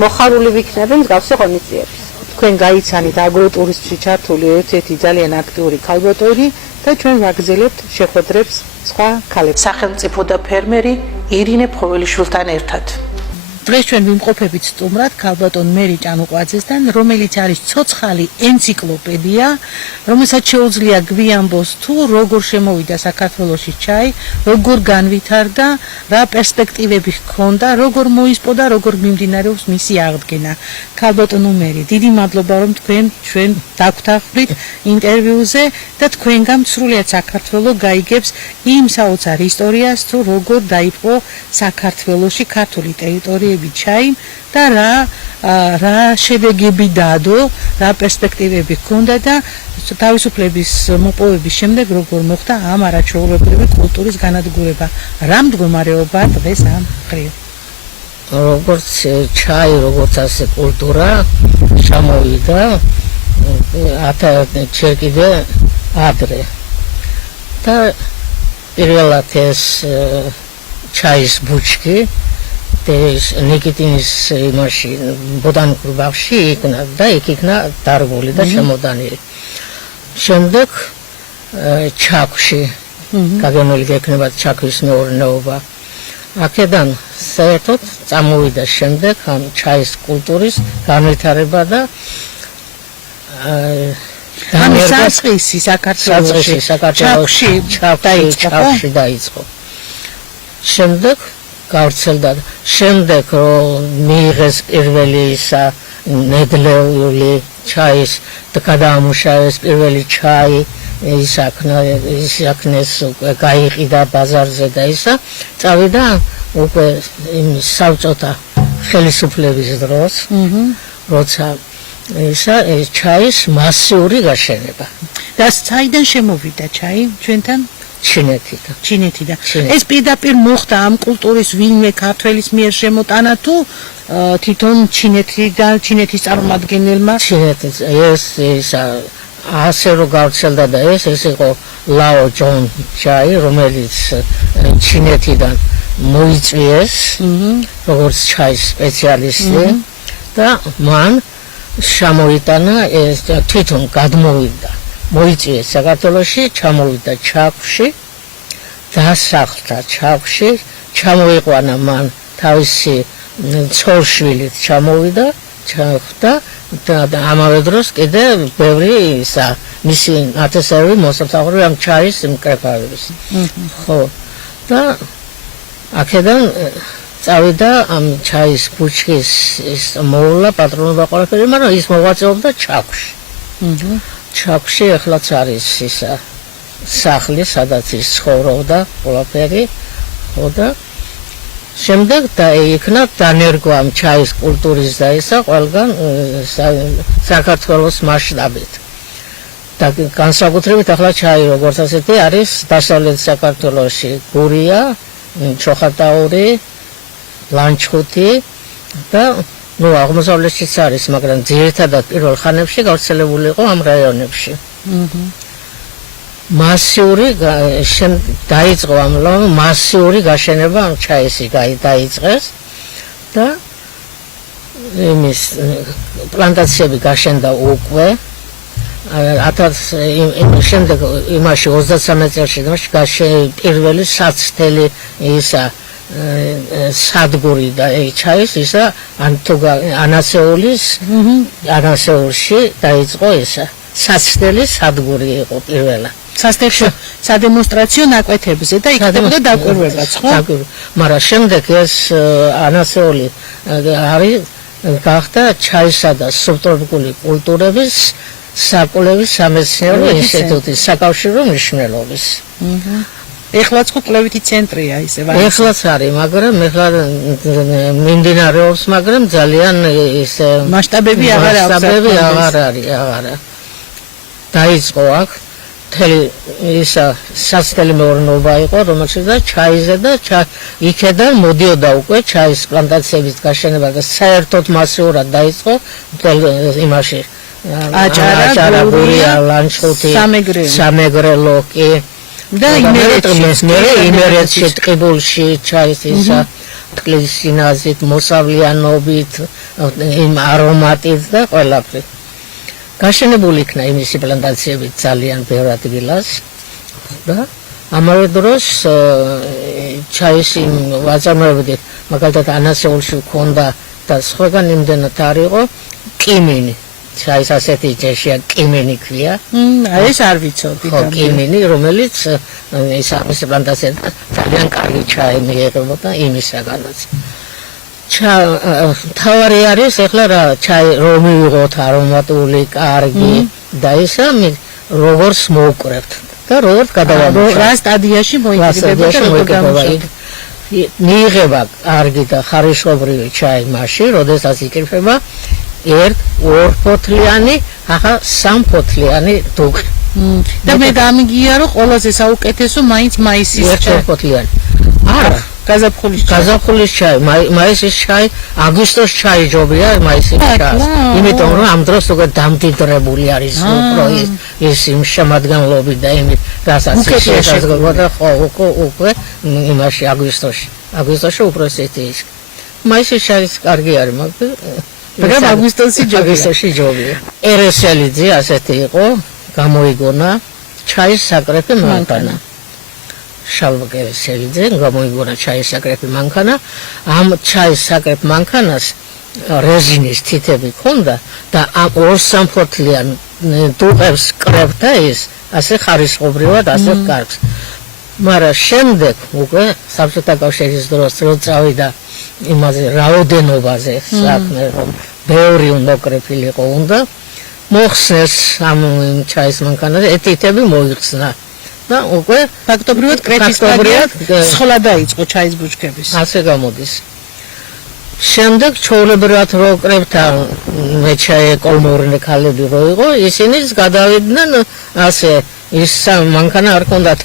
მოხარული ვიქნები მსგავსი ღონისძიების. თქვენ გაიცანით აგროტურიზმში ჩართული ერთ-ერთი ძალიან აქტიური ქალბატონი და ჩვენ ვაგრძელებთ შეხვედრებს სხვა ქალებთან. სახელმწიფო და ფერმერი ირინე ფხოველიშვილთან ერთად. დღეს ჩვენ ვიმყოფებით სტუმრად ქალბატონ მერი ჭანუყვაძესთან, რომელიც არის ცოცხალი ენციკლოპედია, რომელსაც შეუძლია გვიამბოს თუ როგორ შემოვიდა საქართველოში ჩაი, როგორ განვითარდა, რა პერსპექტივები ჰქონდა, როგორ მოისპო და როგორ მიმდინარეობს მისი აღდგენა. ქალბატონო მერი, დიდი მადლობა რომ თქვენ ჩვენ დაგვთანხმდით ინტერვიუზე და თქვენგან სრულიად საქართველოს გაიგებს იმ საოცარ ისტორიას თუ როგორ დაიპყრო საქართველოში ქართული ტერიტორია ჩაი და რა შედეგები დადო, რა პერსპექტივები ჰქონდა და თავისუფლების მოპოვების შემდეგ როგორ მოხდა ამ არაჩვეულებრივი კულტურის განადგურება. რა მდგომარეობაა დღეს ამ მხრივ? როგორც ჩაი, როგორც ასე კულტურა შემოვიდა ჯერ კიდე ადრე. და პირველად ეს ჩაის ბუჩქი ნიკიტინის იმაში ბოტანიკურ ბაღში იქნა და იქ იქნა დარგული და შემოდანილი. შემდეგ ჩაქვში გაგემრიელი გექნება ჩაქვის მეურნეობა. აქედან საერთოდ წამოვიდა შემდეგ ამ ჩაის კულტურის განვითარება და საწყისი საქართველოში ჩაქვში დაიწყო. შემდეგ გავრცელდა, შემდეგ რომ მიიღეს პირველი ისა ნედლეული ჩაის და გადაამუშავეს პირველი ჩაი, ისაქნეს გაიყიდა ბაზარზე და ისა, წავიდა უკვე იმის საბჭოთა ხელისუფლების დროს, როცა ისა ჩაის მასიური გაშენება. და საიდან შემოვიდა ჩაი ჩვენთან? ჩინეთიდან. ეს პირდაპირ მოხდა ამ კულტურის ვინმე ქართველის მიერ შემოტანა თუ თვითონ ჩინეთის წარმომადგენელმა? ჩინეთის ეს ასე რომ გავრცელდა და ეს იყო ლაო ჯონ ჩაი, რომელიც ჩინეთიდან მოიწვიეს როგორც ჩაის სპეციალისტი და მან შემოიტანა ეს თვითონ გადმოვიდა. მოიწვიეს საქართველოში, ჩამოვიდა ჩაქვში, დასახლდა ჩაქვში, ჩამოიყვანა მან თავისი ცოლშვილით ჩამოვიდა, ჩახვდა და ამავე დროს კიდე ბევრი ისა მისი ათასეული მოსამსახურე ამ ჩაის მკრეფავების. ხო და აქედან წავიდა ამ ჩაის ბუჩქის ის მოვლა პატრონობა ყველაფერი, მაგრამ ის მოღვაწეობდა ჩაქვში. ჩაქვში ახლაც არის ისა სახლი, სადაც ის ცხოვრობდა ყველაფერი, ხო და შემდეგ დაიქნა დანერგვა ამ ჩაის კულტურის და ისა ყველგან საქართველოს მასშტაბით. და განსაკუთრებით ახლა ჩაი როგორც ასეთი არის დასავლეთ საქართველოში გურია, ჩოხატაური, ლანჩხუთი და ნუ აღმოსავლეთშიც არის, მაგრამ ძირითადად პირველ ხანებში გავრცელებული იყო ამ რაიონებში. მასიური დაიწყო ამ მასიური გაშენება ამ ჩაისი დაიწყეს და იმის პლანტაციები გაშენდა უკვე შემდეგ იმაში 33 წელში პირველი საცდელი ისა სადგური და ჩაის ისა ანასეულში დაიწყო ისა საცდელი სადგური იყო პირველი. სადემონსტრაციო ნაკვეთებზე და იქნებოდა დაკვირვებაც, ხო? მაგრამ შემდეგ ეს ანასეული არის გახდა ჩაისა და სუბტროპიკული კულტურების საკვლევის სამეცნიერო ინსტიტუტის საკავშირო მნიშვნელობის. ეხლაც ხო კვლევითი ценტრია ისე ვარ. ეხლაც არის, მაგრამ ეხლა მიმდინარეობს, მაგრამ ძალიან ისე მასშტაბები აღარ არის, აღარა. დაიწყო აქ მთელი ისა საცდელი მეურნეობა იყო, რომელშიც და ჩაიზე და იქედან მოდიოდა უკვე ჩაის პლანტაციების გაშენება და საერთოდ მასიურად დაიწყო მთელ იმაში აჭარა, გურია, ლანჩხუთი, სამეგრელო კი და იმერეთში ტყიბულში ჩაის ისა თკლის სინაზით, მოსავლიანობით, იმ არომატით და ყველაფრით. გაშენებული იქნა იმისი პლანტაციები ძალიან ბევრ ადგილას და ამავე დროს ჩაის ვაწარმოებდით, მაგალითად ანასეულში ჰქონდა და სხვაგან იმდენად არ იყო კიმინი. ჩაის ასეთი ჯეშია კიმინი ქვია. ეს არ ვიცოდი. ხო, კიმინი, რომელიც ის ამის პლანტაციები ძალიან კარგი ჩაი მიიღებოდა იმისაგანაც. თავარი არის ეხლა რა ჩაი რომ მივიღოთ არომატული, კარგი და ისა როგორც მოვკრებთ და როგორც გადავამუშავებთ. რა სტადიაში მოიგებება? მიიღება კარგი და ხარისხობრივი ჩაი მაშინ, როდესაც იკრიფება 1-2 ფოთლიანი, ახლა 3 ფოთლიანი დუღი. და მე გამიგია რომ ყველაზე საუკეთესო მაინც მაისის ჩაი. 1 ფოთლიანი. არა, გაზაფხულის ჩაი, მაისის ჩაი, აგვისტოს ჩაი ჯობია მაისის ჩაი. იმიტომ რომ ამ დროს უკვე დამდიდრებული არის უფრო ის იმ შემადგენლობით და იმ რასაც შესაძლოა ხო უკვე იმაში აგვისტოში უფრო ისეთი ის. მაისის ჩაი კარგი არის, მაგრამ აგვისტოში ჯობია. ერესელიძე ასეთი იყო, გამოიგონა ჩაის საკრეფი მოუტანა. შალვა სერიძე გამოიგონა ჩაის საკრეფი მანქანა. ამ ჩაის საკრეფ მანქანას რეზინის თითები ჰქონდა და ამ 2-3 დუღებს კრებდა ის ასე ხარისხობრივად ასე კარგს. მაგრამ შემდეგ უკვე საბჭოთა კავშირის დროს რო წავიდა იმაზე რაოდენობაზე საქმე რომ ბევრი უნდაკრეფილიყო უნდა მოხსნეს ამ ჩაის მანქანაზე ეთითები მოიხსნა და უკვე ფაქტობრივად კრეფის კარგად სხლა დაიწყო ჩაის ბუჩქების. ასე გამოდის. შემდეგ ჩაოლებრად რო კრებდა მეჩაე კოლმორნე ქალები რო იყო ისინიც გადავიდნენ ასე ის მანქანა არ ჰქონდათ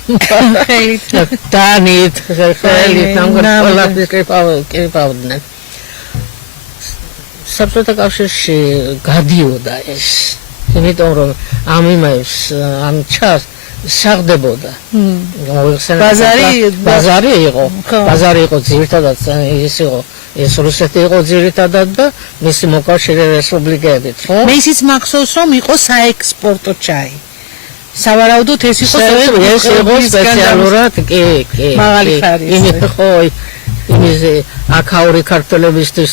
ხელით დანით ხელით ამ ყველაფერს კრებავდნენ. საბჭოთა კავშირში გადიოდა ეს იმიტომ რომ ამ იმას ამ ჩას საღდებოდა ბაზარი იყო ძირითადად ის იყო ეს რუსეთი იყო ძირითადად და მისი მოკავშირე რესპუბლიკებით ხო მე ისიც მახსოვს რომ იყო საექსპორტო ჩაი სავარაუდოდ ეს იყო სპეციალურად კი მაღალი ხარისხი ხო იმის აკაური ქართველებისთვის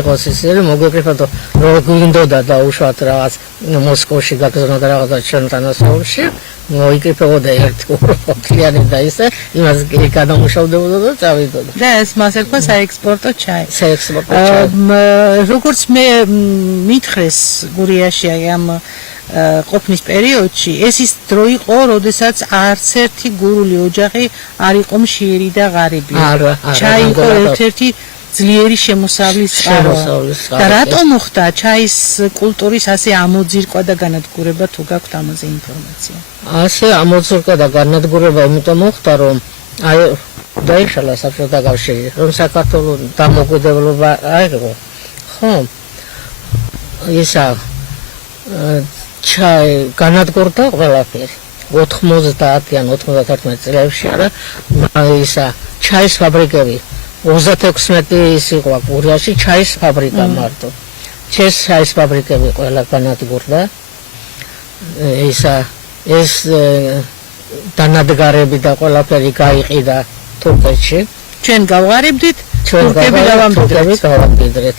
იყოს ისე მოგვეკრიფათ რომ გვინდოდა და უშუალოდ რაღაც მოსკოვში გაგზავნა რაღაცა ჩვენთან ასაულში მოიკრიფებოდა ერთ ორფოთლიანი და ისე იმას გადამუშავდებოდა და წავიდოდა და ეს მას ერქვა საექსპორტო ჩაი როგორც მე მითხრეს გურიაში ამ ყოფნის პერიოდში ეს ის დრო იყო, როდესაც არც ერთი გურული ოჯახი არ იყო მშიერი და ღარიბი. ჩაი იყო ერთ-ერთი ძლიერი შემოსავლის წყარო. და რატომ მოხდა ჩაის კულტურის ასე ამოძირკვა და განადგურება თუ გაქვთ ამაზე ინფორმაცია? ასე ამოძირკვა და განადგურება იმიტომ მოხდა, რომ აი დაიშალა საბჭოთა კავშირი, რომ საქართველოს დამოუკიდებლობა აიღო. ხო? ისა ჩაი განადგურდა ყველაფერი 90-ან 91 წლებში არა ისა ჩაის ფაბრიკები 36 ის იყო გურიაში ჩაის ფაბრიკა მარტო ჩაის ფაბრიკები ყველა განადგურდა ისა ეს დანადგარები და ყველაფერი გაიყიდა თურქეთში ჩვენ გავღარიბდით თურქები დავამდიდრეთ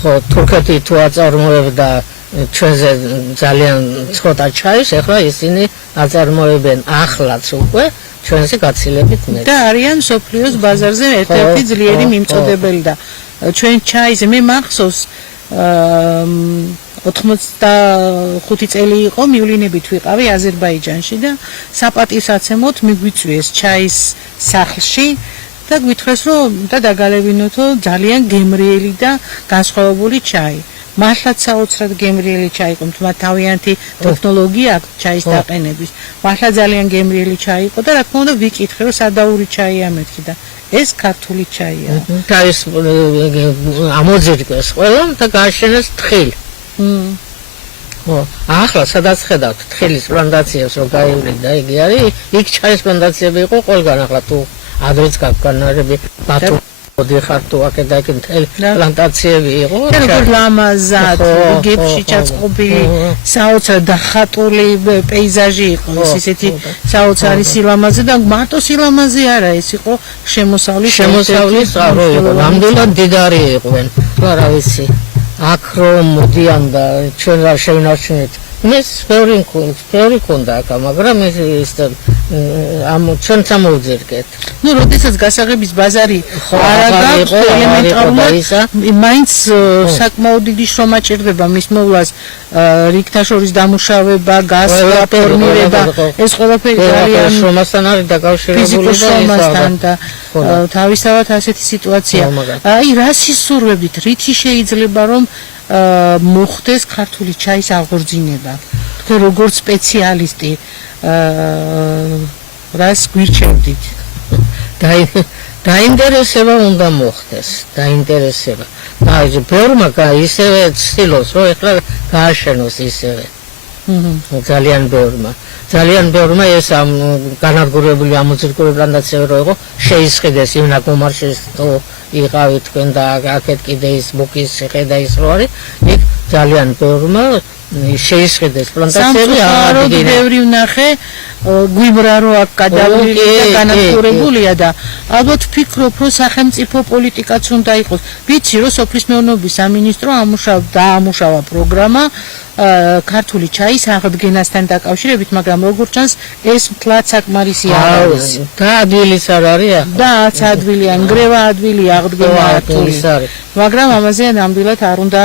ხო თურქეთი თუ აწარმოებდა ჩვენზე ძალიან ცოტა ჩაის, ახლა ისინი აწარმოებენ ახლაც უკვე ჩვენზე გაცილებით მეტ. და არიან სოფლიოს ბაზარზე ერთ-ერთი ძლიერი მიმწოდებელი და ჩვენ ჩაიზე მე მახსოვს 85 წელი იყო მივლინებით ვიყავი აზერბაიჯანში და საპატივსაცემოთ მიგვიწვიეს ჩაის სახლში და გვითხრეს რომ და დაგალებინოთო ძალიან გემრიელი და განსხვავებული ჩაი. მართლაც საოცრად გემრიელი ჩაი იყო, თუმცა თავიანთი ტექნოლოგია აქვს ჩაის დაყენების. მართლა ძალიან გემრიელი ჩაი იყო და რა თქმა უნდა ვიკითხე რომ სადაური ჩაია მეთქი და ეს ქართული ჩაია. ჩაის ამოძირკვეს ყველა და გააშენეს თხილი. ხო, ახლა სადაც ხედავთ თხილის პლანტაციებს რომ გაივლინდა იგი არის, იქ ჩაის პლანტაციები იყო ყველგან ახლა თუ ადრეც გაგანარები ბათუმ დიხარ თუ აქედაკენ პლანტაციები იყო როგორ ლამაზად გებში ჩაწყობილი საოცრად დახატული პეიზაჟი იყო ისეთი საოცარი სილამაზე და მარტო სილამაზე არა ეს იყო შემოსავლის წყარო იყო ნამდვილად დიდარი იყვნენ რა ვიცი აქ რომ მოდიან და ჩვენ რა შევინარჩუნეთ მის ბევრი ქონდა აქ მაგრამ ის ამ ჩვენ სამოუძერგეთ ну როდესაც გასაღების ბაზარი არ აქვს ელემენტარულად მაინც საკმაოდ დიდი შრომა ჭირდება მის მოვლას რიგთა შორის დამუშავება გასვლა ფორმირება ეს ყველაფერი ძალიან შრომასთან არის დაკავშირებული და თავისთავად ასეთი სიტუაცია აი რა სისურვებით რითი შეიძლება რომ მოხდეს ქართული ჩაის აღორძინება თქვენ როგორც სპეციალისტი რას გვირჩევდით დაინტერესება უნდა მოხდეს დაინტერესება აი ბევრმა ისევე ცდილობს რომ ეხლა გააშენოს ისევე ძალიან ბევრმა ეს ამ განადგურებული ამოძირკული პლანტაციები რო იყო შეისყიდეს იმ ნაკომარშის თუ იყავი თქვენ და აქეთ კიდე ის ბუკის შეხედა ის რო არის იქ ძალიან ბევრმა შეისყიდეს პლანტაციები სამწუხაროდ ბევრი ვნახე გვიმრა რო აქ გადავლილი და განადგურებულია და ალბათ ვფიქრობ რომ სახელმწიფო პოლიტიკაც უნდა იყოს. ვიცი რომ სოფლის მეურნეობის სამინისტრო დაამუშავა პროგრამა ქართული ჩაის აღდგენასთან დაკავშირებით, მაგრამ როგორც ჩანს ეს მთლად საკმარისი არ არის. და ადგილის არ არის? და ადვილი, ნგრევა ადვილი, აღდგენა ადგილის არის. მაგრამ ამაზე ნამდვილად არ უნდა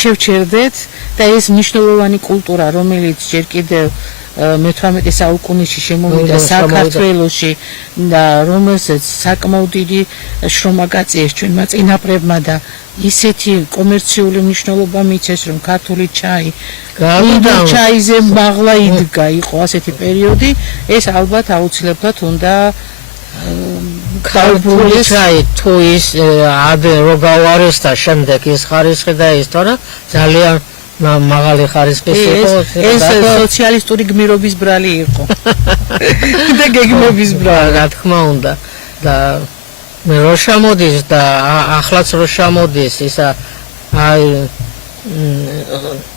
შევჩერდეთ და ეს მნიშვნელოვანი კულტურა, რომელიც ჯერ კიდევ მე-18 საუკუნეში შემოვიდა საქართველოში და რომელსაც საკმაოდ დიდი შრომა გაწიეს ჩვენმა წინაპრებმა და ისეთი კომერციული მნიშვნელობა მიცეს, რომ ქართული ჩაი ჩაიზე მაღლა იდგა, იყო ასეთი პერიოდი, ეს ალბათ აუცილებლად უნდა ქართული ჩაი თუ ის რო გავარეს და შემდეგ ის ხარისხი და ის თორე ძალიან მაღალი ხარისხის იყო. ეს სოციალისტური გმირობის ბრალი იყო. და გეგმების ბრალი, რა თქმა უნდა. და მე რო შემოდის და ახლაც რო შემოდის ისა აი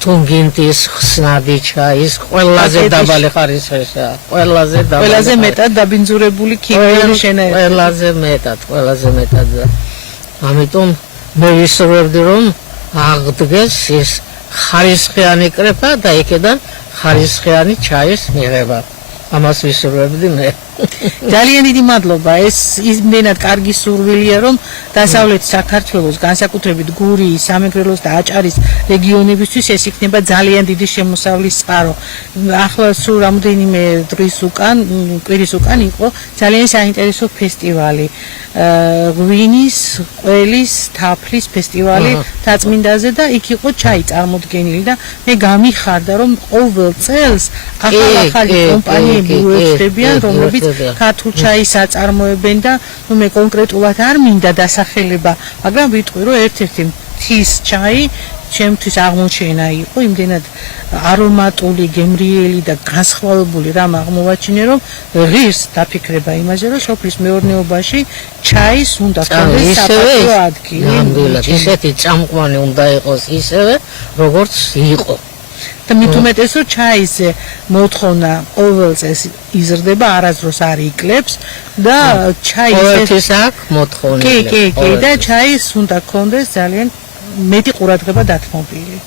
თუნგინტის ხსნადი ჩაის ყველაზე დაბალი ხარისხია. ყველაზე მეტად დაბინძურებული ქიმიური შენაერთები. ყველაზე მეტად. ამიტომ მე ვისურვებდი რომ აღდგეს ის ხარისხიანი კრეფა და იქიდან ხარისხიანი ჩაის მიღება. ამას ვისურვებდი მე. ძალიან დიდი მადლობა. ეს იმდენად კარგი სურვილია, რომ დასავლეთ საქართველოს, განსაკუთრებით გურიის, სამეგრელოს და აჭარის რეგიონებისთვის ეს იქნება ძალიან დიდი შემოსავლის წყარო. ახლა სულ რამდენიმე დღის უკან, კვირის უკან იყო ძალიან საინტერესო ფესტივალი. ღვინის, ყველის, თაფლის ფესტივალი თაწმინდაზე და იქ იყო ჩაი წარმოდგენილი და მე გამიხარდა რომ ყოველ წელს ახალ კომპანიები უერთდებიან, რომლებიც ქართულ ჩაის აწარმოებენ და მე კონკრეტულად არ მინდა დასახელება, მაგრამ ვიტყვი რომ ერთ-ერთი მთის ჩაი ჩემთვის აღმოჩენა იყო, იმდენად არომატული, გემრიელი და განსხვავებული რამ აღმოვაჩინე, რომ ღირს დაფიქრება იმაზე, რომ სოფლის მეურნეობაში ჩაის უნდა ქონდეს საპატიო ადგილი. ნამდვილად ისეთი წამყვანი უნდა იყოს ისევე, როგორც იყო. და მით უმეტეს რომ ჩაიზე მოთხოვნა ყოველ წელს იზრდება, არასდროს არ იკლებს და ჩაის აქვს მოთხოვნილი. კი და ჩაის უნდა ქონდეს ძალიან მეტი ყურადღება დათმობილი.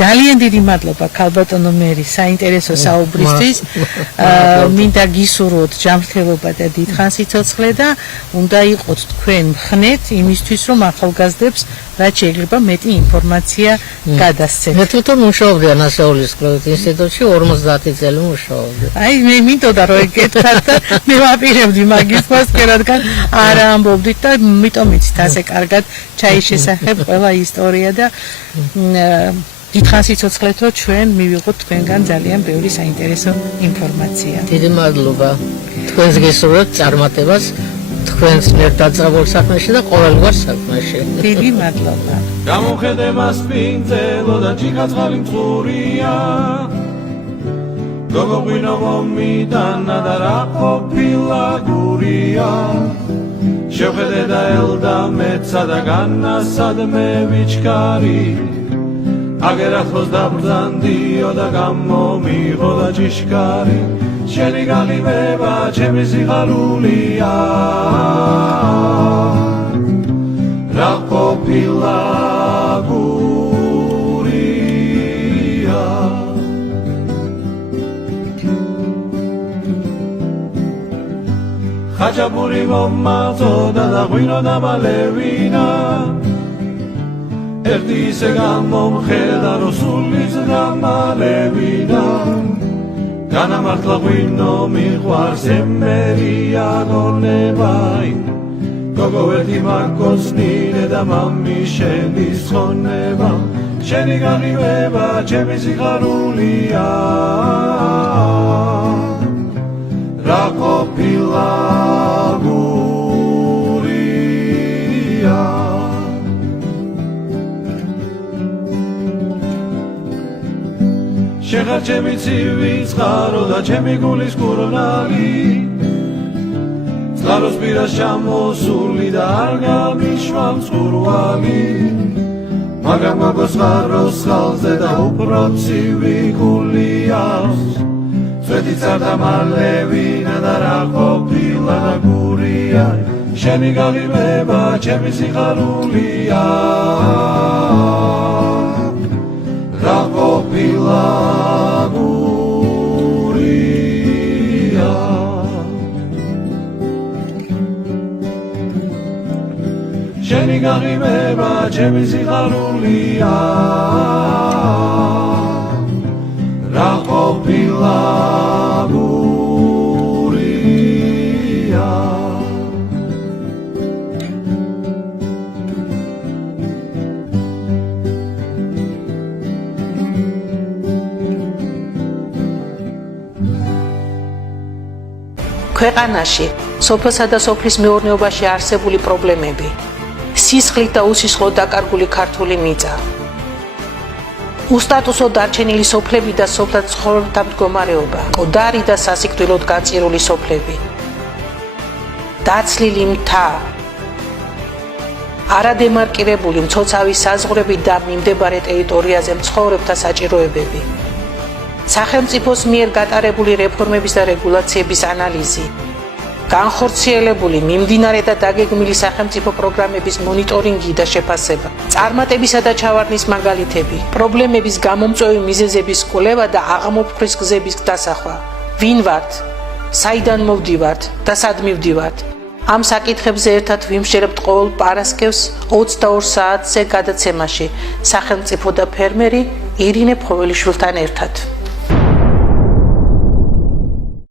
ძალიან დიდი მადლობა ქალბატონო მერი საინტერესო საუბრისთვის. მინდა გისურვოთ ჯანმრთელობა და დიდხანს სიცოცხლე და უნდა იყოთ თქვენ მხნეთ იმისთვის რომ ახალგაზრდებს რაც შეიძლება მეტი ინფორმაცია გადასცეთ. მე თვითონ მუშაობდი ანასეულის კვლევით ინსტიტუტში 50 წელი მუშაობდი. აი მე მინდოდა რომ ეკეთათ და მე ვაპირებდი მაგის ფასკე რადგან არ ამბობდით და მიტომ იცით ასე კარგად ჩაის შესახებ ყველა ისტორია და დიდხანს სიცოცხლეთ რომ ჩვენ მივიღოთ თქვენგან ძალიან ბევრი საინტერესო ინფორმაცია. დიდი მადლობა. თქვენს გესურვებთ წარმატებას თქვენს მიერ დაწყებულ საქმეში და ყოველგვარ საქმეში. დიდი მადლობა. გამოხედება სპინძელო და ჭიქაცხალი მწყურია. გოგო ღვინო მომიტანა და რა ყოფილა გურია. შევხედე და ელდა მეცა და განასადმე ვიჩქარი. აგერ ახლოს დაბრძანდიო და გამომიღო და ჭიშკარი. შენი გალივება ჩემი სიხარულია. რა ყოფილა გურია. ხაჭაპური მომაწოდა და ღვინო დამალევინა. ერთი ისე გამომხედა რომ სულის დამალევინა. განამართლა ღვინო მიყვარს ემერია გონებაი. გოგო ერთი მაკოცნილე და მამი შენი ხონება. შენი გაღივება ჩემი სიხარულია. რა ყოფილა გურია. შეხარ ჩემი ცივი წყარო და ჩემი გულის კურონალი. წყაროს პირას ჩამოსული და არ გამიშვა მწყურვალი. მაგრამ გოგოს წყაროს ხალზე და უფრო ცივი გული აქვს. წვედი წარდა მალე ვინა და რა ყოფილა და გურია შენი გაღიმება ჩემი სიხარულია რა ყოფილა გურია შენი გაღიმება ჩემი სიხარულია რა ყოფილა გურია ქვეყანაში სოფლსა და სოფლის მეურნეობაში არსებული პრობლემები სისხლით და უსისხლოდ დაკარგული ქართული მიწა უსტატუსო დარჩენილი სოფლები და სოფლად ცხოვრებთა მდგომარეობა მკვდარი და სასიკვდილოდ გაწირული სოფლები დაცლილი მთა არადემარკირებული მცოცავი საზღვრები და მიმდებარე ტერიტორიაზე მცხოვრებთა საჭიროებები სახელმწიფოს მიერ გატარებული რეფორმების და რეგულაციების ანალიზი განხორციელებული მიმდინარე და დაგეგმილი სახელმწიფო პროგრამების მონიტორინგი და შეფასება, წარმატებისა და ჩავარდნის მაგალითები, პრობლემების გამომწვევი მიზეზების კვლევა და აღმოფხვრის გზების დასახვა. ვინ ვართ? საიდან მოვდივართ და სად მივდივართ? ამ საკითხებზე ერთად ვიმშერებთ ყოველ პარასკევს 22 საათზე გადაცემაში სახელმწიფო და ფერმერი ირინე ფხოველიშვილთან ერთად.